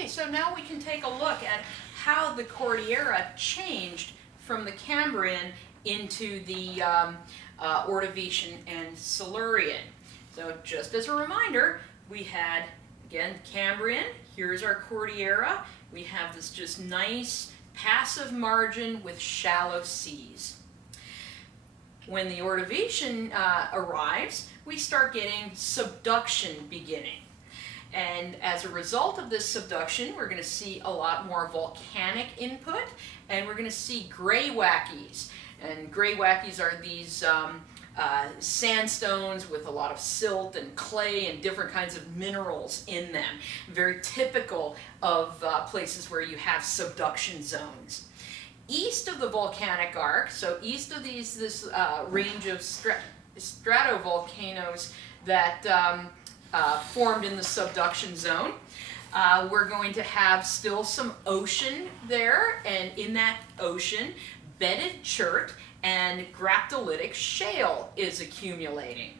Okay, so now we can take a look at how the Cordillera changed from the Cambrian into the Ordovician and Silurian. So just as a reminder, we had, again, Cambrian. Here's our Cordillera. We have this just nice passive margin with shallow seas. When the Ordovician arrives, we start getting subduction beginning. And as a result of this subduction, we're going to see a lot more volcanic input, and we're going to see greywackies. And greywackies are these sandstones with a lot of silt and clay and different kinds of minerals in them. Very typical of places where you have subduction zones. East of the volcanic arc, so east of this range of stratovolcanoes that formed in the subduction zone, we're going to have still some ocean there, and in that ocean, bedded chert and graptolitic shale is accumulating.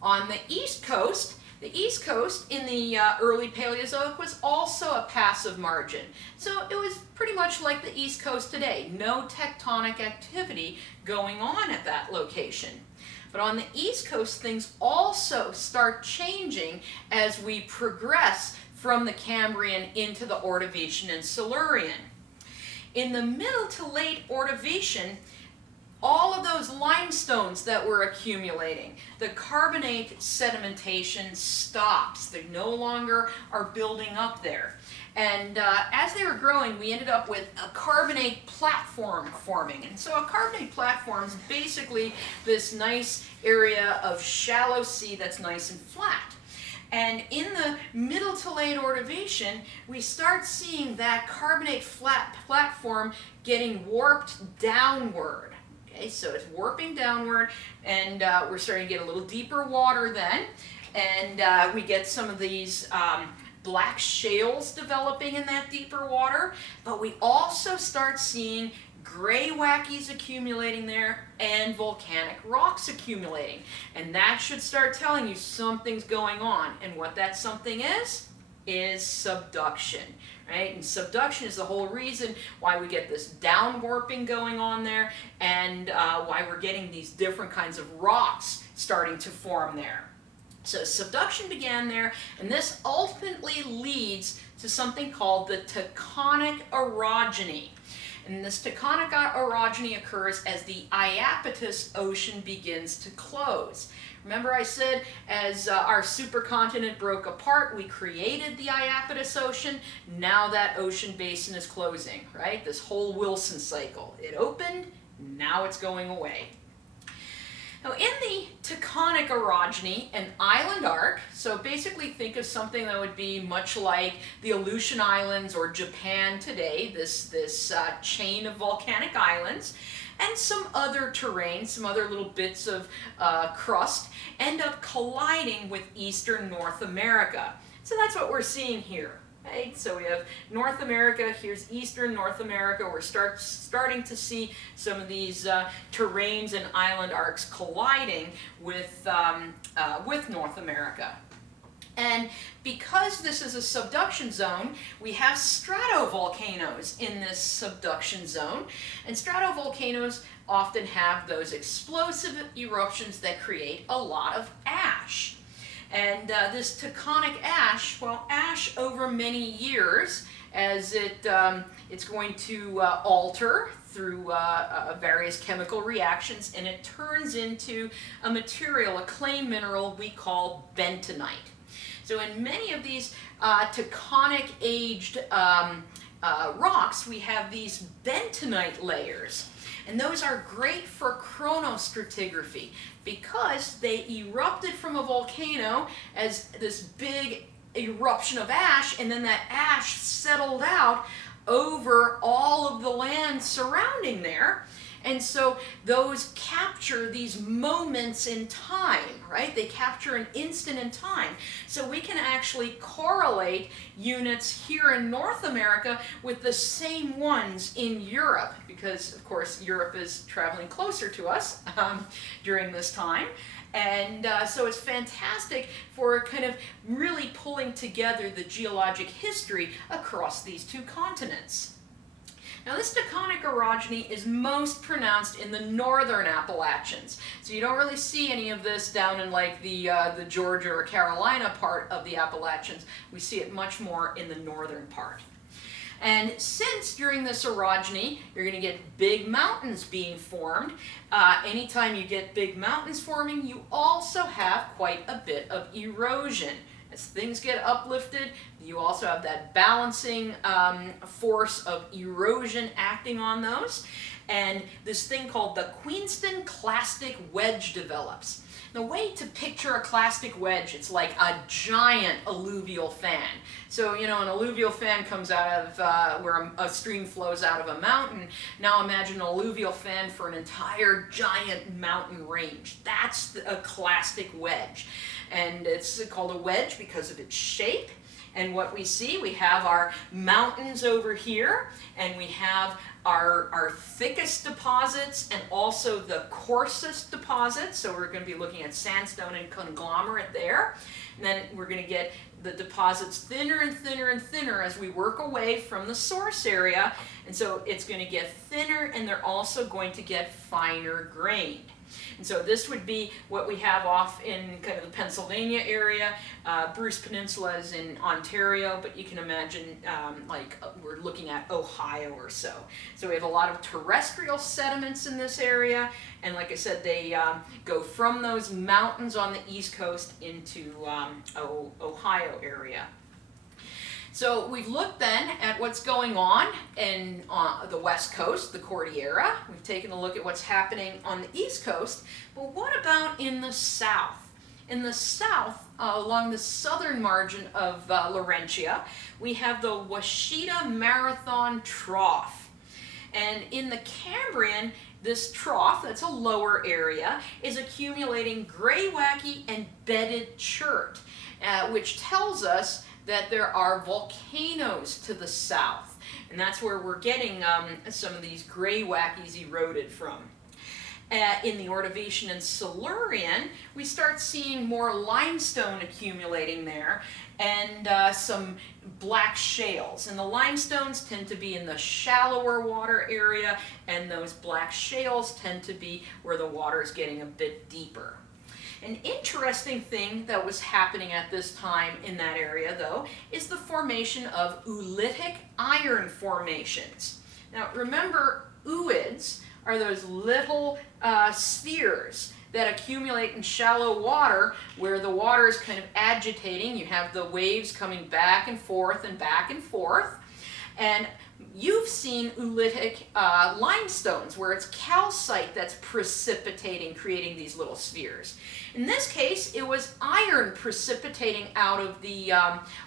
On the east coast in the early Paleozoic was also a passive margin. So it was pretty much like the east coast today. No tectonic activity going on at that location. But on the east coast, things also start changing as we progress from the Cambrian into the Ordovician and Silurian. In the middle to late Ordovician, all of those limestones that were accumulating, the carbonate sedimentation stops. They no longer are building up there. And as they were growing, we ended up with a carbonate platform forming. And so a carbonate platform is basically this nice area of shallow sea that's nice and flat. And in the middle to late Ordovician, we start seeing that carbonate flat platform getting warped downward. Okay, so it's warping downward, and we're starting to get a little deeper water then, and we get some of these black shales developing in that deeper water, but we also start seeing greywackies accumulating there and volcanic rocks accumulating. And that should start telling you something's going on. And what that something is subduction, right? And subduction is the whole reason why we get this down warping going on there, and why we're getting these different kinds of rocks starting to form there. So subduction began there, and this ultimately leads to something called the tectonic orogeny. And this tectonic orogeny occurs as the Iapetus Ocean begins to close. Remember I said as our supercontinent broke apart, we created the Iapetus Ocean. Now that ocean basin is closing, right? This whole Wilson cycle. It opened, now it's going away. Now in the tectonic orogeny, an island arc, so basically think of something that would be much like the Aleutian Islands or Japan today, this chain of volcanic islands, and some other terrain, some other little bits of crust, end up colliding with eastern North America. So that's what we're seeing here. Right? So we have North America, here's eastern North America. We're starting to see some of these terrains and island arcs colliding with North America. And because this is a subduction zone, we have stratovolcanoes in this subduction zone. And stratovolcanoes often have those explosive eruptions that create a lot of ash. And this tectonic ash, well, ash over many years, as it's going to alter through various chemical reactions, and it turns into a material, a clay mineral we call bentonite. So in many of these tectonic aged rocks, we have these bentonite layers. And those are great for chronostratigraphy because they erupted from a volcano as this big eruption of ash, and then that ash settled out over all of the land surrounding there. And so those capture these moments in time, right? They capture an instant in time. So we can actually correlate units here in North America with the same ones in Europe, because of course Europe is traveling closer to us during this time. And so it's fantastic for kind of really pulling together the geologic history across these two continents. Now this tectonic orogeny is most pronounced in the northern Appalachians. So you don't really see any of this down in like the Georgia or Carolina part of the Appalachians. We see it much more in the northern part. And since during this orogeny, you're going to get big mountains being formed, anytime you get big mountains forming, you also have quite a bit of erosion. As things get uplifted, you also have that balancing force of erosion acting on those. And this thing called the Queenston Clastic Wedge develops. The way to picture a clastic wedge, it's like a giant alluvial fan. So, you know, an alluvial fan comes out of where a stream flows out of a mountain. Now imagine an alluvial fan for an entire giant mountain range. That's a clastic wedge. And it's called a wedge because of its shape. And what we see, we have our mountains over here, and we have our thickest deposits and also the coarsest deposits. So we're going to be looking at sandstone and conglomerate there. And then we're going to get the deposits thinner and thinner and thinner as we work away from the source area. And so it's going to get thinner, and they're also going to get finer grained. And so this would be what we have off in kind of the Pennsylvania area. Bruce Peninsula is in Ontario, but you can imagine we're looking at Ohio or so. So we have a lot of terrestrial sediments in this area, and like I said, they go from those mountains on the east coast into Ohio area. So we've looked then at what's going on in the west coast, the Cordillera. We've taken a look at what's happening on the east coast, but what about in the south? In the south, along the southern margin of Laurentia, we have the Washita Marathon Trough. And in the Cambrian, this trough, that's a lower area, is accumulating greywacke and bedded chert, which tells us that there are volcanoes to the south. And that's where we're getting some of these greywackies eroded from. In the Ordovician and Silurian, we start seeing more limestone accumulating there and some black shales. And the limestones tend to be in the shallower water area, and those black shales tend to be where the water is getting a bit deeper. An interesting thing that was happening at this time in that area, though, is the formation of oolitic iron formations. Now, remember, ooids are those little spheres that accumulate in shallow water where the water is kind of agitating. You have the waves coming back and forth and back and forth. And you've seen oolitic limestones where it's calcite that's precipitating, creating these little spheres. In this case, it was iron precipitating out of the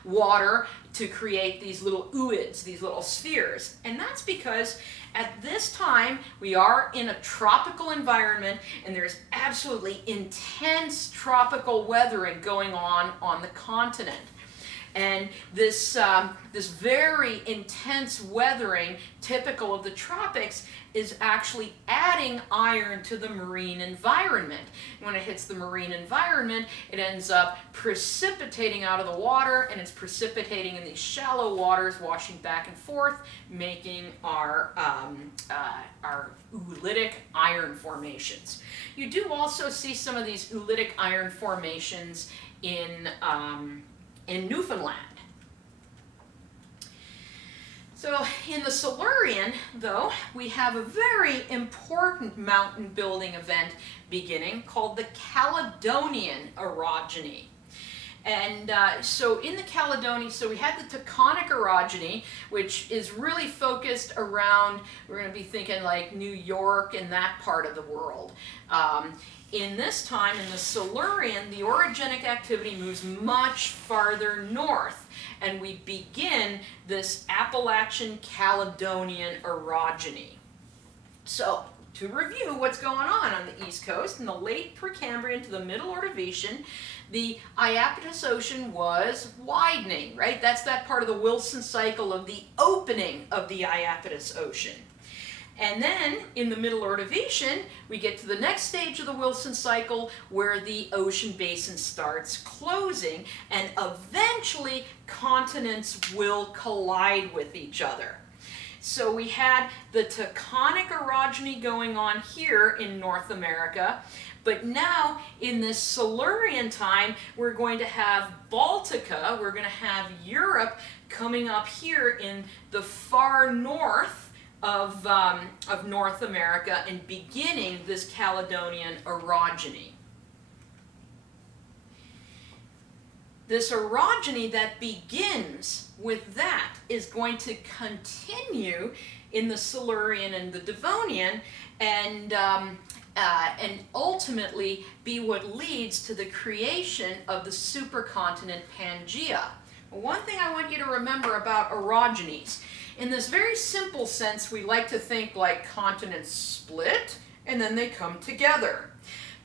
water to create these little ooids, these little spheres. And that's because at this time, we are in a tropical environment, and there's absolutely intense tropical weathering going on the continent. And this very intense weathering, typical of the tropics, is actually adding iron to the marine environment. When it hits the marine environment, it ends up precipitating out of the water, and it's precipitating in these shallow waters, washing back and forth, making our oolitic iron formations. You do also see some of these oolitic iron formations in Newfoundland. So in the Silurian, though, we have a very important mountain building event beginning called the Caledonian orogeny. And so in the Caledonian, so we had the tectonic orogeny, which is really focused around, we're going to be thinking like New York and that part of the world. In this time, in the Silurian, the orogenic activity moves much farther north, and we begin this Appalachian Caledonian orogeny. So to review what's going on the East Coast, in the late Precambrian to the Middle Ordovician, the Iapetus Ocean was widening, right? That's that part of the Wilson cycle of the opening of the Iapetus Ocean. And then, in the Middle Ordovician, we get to the next stage of the Wilson cycle where the ocean basin starts closing, and eventually continents will collide with each other. So we had the tectonic orogeny going on here in North America, but now in this Silurian time, we're going to have Baltica, we're going to have Europe coming up here in the far north of North America and beginning this Caledonian orogeny. This orogeny that begins with that is going to continue in the Silurian and the Devonian, and ultimately be what leads to the creation of the supercontinent Pangea. One thing I want you to remember about orogenies, in this very simple sense, we like to think like continents split and then they come together.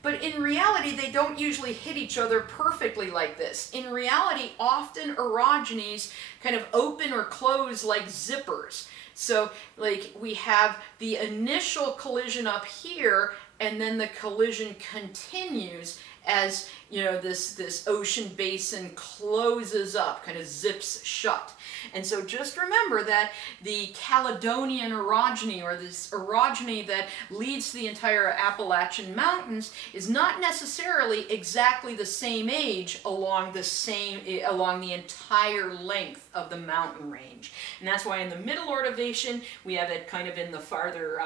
But in reality, they don't usually hit each other perfectly like this. In reality, often orogenies kind of open or close like zippers. So like we have the initial collision up here, and then the collision continues as, you know, this ocean basin closes up, kind of zips shut. And so just remember that the Caledonian orogeny, or this orogeny that leads to the entire Appalachian Mountains, is not necessarily exactly the same age along the entire length of the mountain range. And that's why in the Middle Ordovician we have it kind of in the farther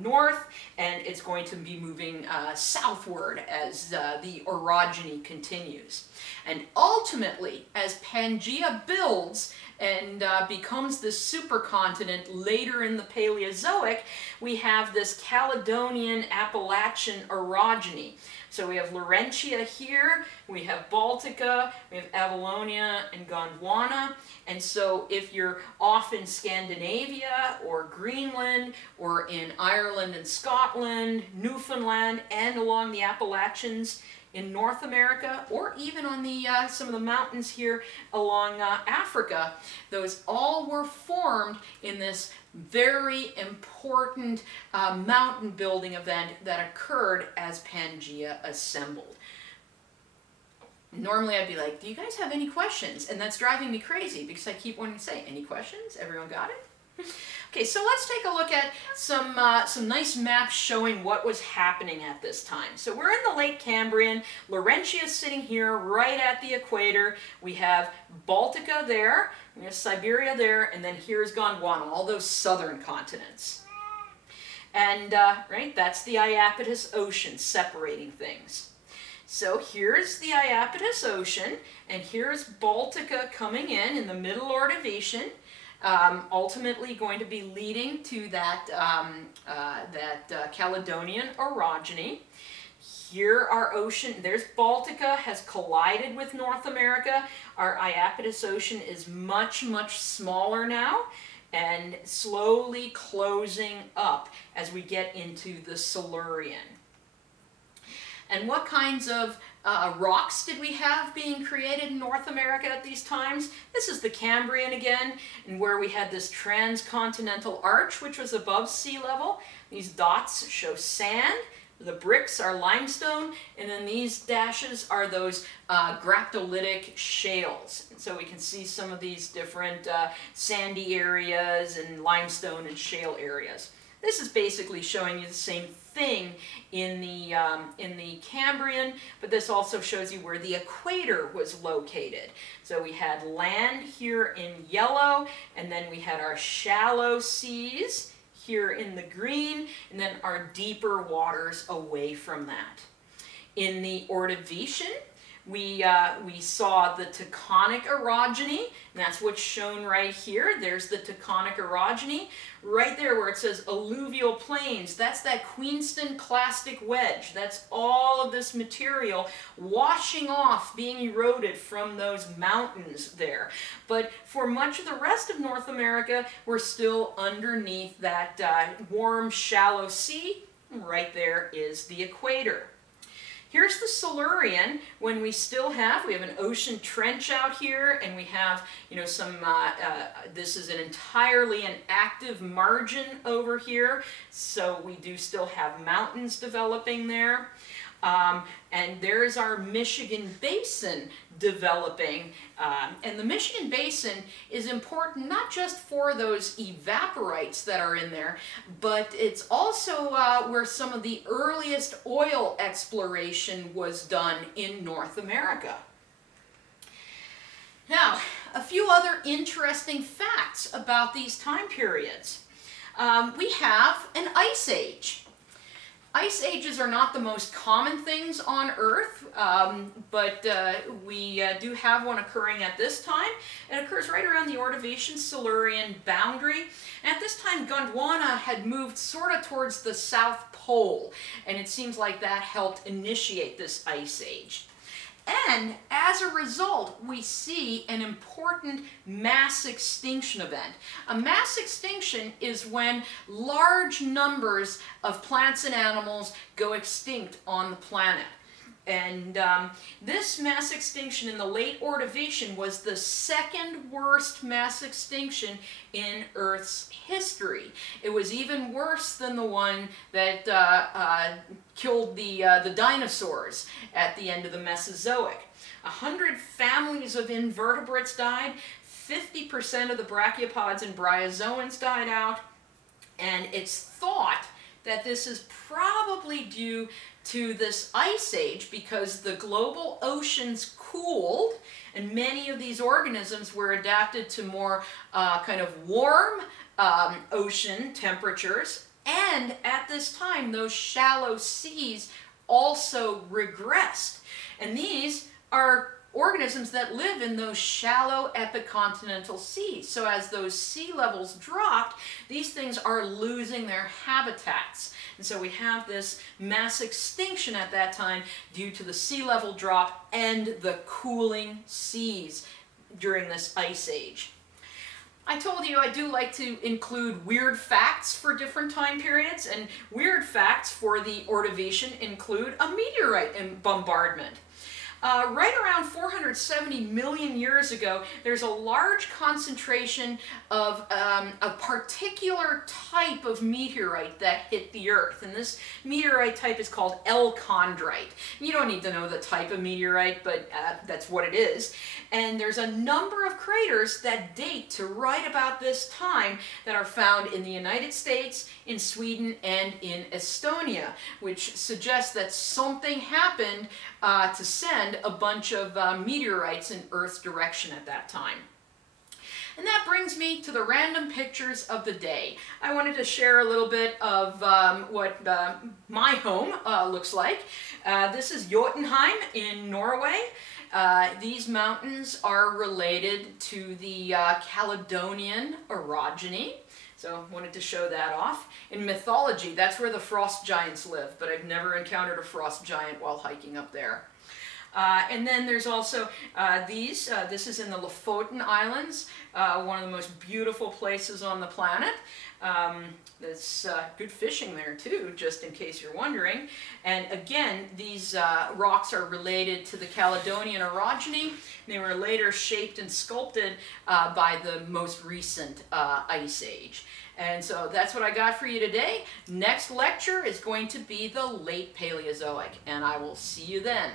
north, and it's going to be moving southward as the orogeny continues. And ultimately, as Pangea builds and becomes this supercontinent later in the Paleozoic, we have this Caledonian Appalachian orogeny. So we have Laurentia here, we have Baltica, we have Avalonia and Gondwana. And so if you're off in Scandinavia or Greenland or in Ireland and Scotland, Newfoundland, and along the Appalachians in North America, or even on the some of the mountains here along Africa, those all were formed in this very important mountain building event that occurred as Pangea assembled. Normally I'd be like, do you guys have any questions? And that's driving me crazy because I keep wanting to say, any questions? Everyone got it? Okay, so let's take a look at some nice maps showing what was happening at this time. So we're in the late Cambrian. Laurentia is sitting here right at the equator. We have Baltica there, we have Siberia there, and then here's Gondwana, all those southern continents. And right, that's the Iapetus Ocean separating things. So here's the Iapetus Ocean, and here's Baltica coming in the Middle Ordovician. Ultimately going to be leading to that Caledonian orogeny. Here our ocean, there's Baltica, has collided with North America. Our Iapetus Ocean is much, much smaller now and slowly closing up as we get into the Silurian. And what kinds of rocks did we have being created in North America at these times? This is the Cambrian again, and where we had this transcontinental arch, which was above sea level. These dots show sand. The bricks are limestone, and then these dashes are those graptolitic shales. And so we can see some of these different sandy areas and limestone and shale areas. This is basically showing you the same thing in the Cambrian, but this also shows you where the equator was located. So we had land here in yellow, and then we had our shallow seas here in the green, and then our deeper waters away from that. In the Ordovician, we saw the tectonic orogeny, and that's what's shown right here. There's the tectonic orogeny. Right there where it says alluvial plains, that's that Queenston clastic wedge. That's all of this material washing off, being eroded from those mountains there. But for much of the rest of North America, we're still underneath that warm, shallow sea, Right there is the equator. Here's the Silurian when we have an ocean trench out here, and we have, this is entirely an active margin over here, so we do still have mountains developing there. And there's our Michigan Basin developing. And the Michigan Basin is important not just for those evaporites that are in there, but it's also where some of the earliest oil exploration was done in North America. Now, a few other interesting facts about these time periods. We have an ice age. Ice ages are not the most common things on Earth, but we do have one occurring at this time. It occurs right around the Ordovician-Silurian boundary. And at this time, Gondwana had moved sort of towards the South Pole, and it seems like that helped initiate this ice age. And as a result, we see an important mass extinction event. A mass extinction is when large numbers of plants and animals go extinct on the planet. And this mass extinction in the late Ordovician was the second worst mass extinction in Earth's history. It was even worse than the one that killed the dinosaurs at the end of the Mesozoic. 100 families of invertebrates died, 50% of the brachiopods and bryozoans died out, and it's thought that this is probably due to this ice age because the global oceans cooled and many of these organisms were adapted to more kind of warm ocean temperatures, and at this time those shallow seas also regressed, and these are organisms that live in those shallow epicontinental seas. So as those sea levels dropped, these things are losing their habitats. And so we have this mass extinction at that time due to the sea level drop and the cooling seas during this ice age. I told you I do like to include weird facts for different time periods, and weird facts for the Ordovician include a meteorite bombardment. Right around 470 million years ago, there's a large concentration of a particular type of meteorite that hit the Earth. And this meteorite type is called L-chondrite. You don't need to know the type of meteorite, but that's what it is. And there's a number of craters that date to right about this time that are found in the United States, in Sweden, and in Estonia, which suggests that something happened to send a bunch of meteorites in Earth's direction at that time. And that brings me to the random pictures of the day. I wanted to share a little bit of what my home looks like. This is Jotunheim in Norway. These mountains are related to the Caledonian orogeny. So I wanted to show that off. In mythology, that's where the frost giants live, but I've never encountered a frost giant while hiking up there. And then there's also this is in the Lofoten Islands, one of the most beautiful places on the planet. There's good fishing there too, just in case you're wondering. And again, these rocks are related to the Caledonian orogeny. They were later shaped and sculpted by the most recent ice age. And so that's what I got for you today. Next lecture is going to be the late Paleozoic, and I will see you then.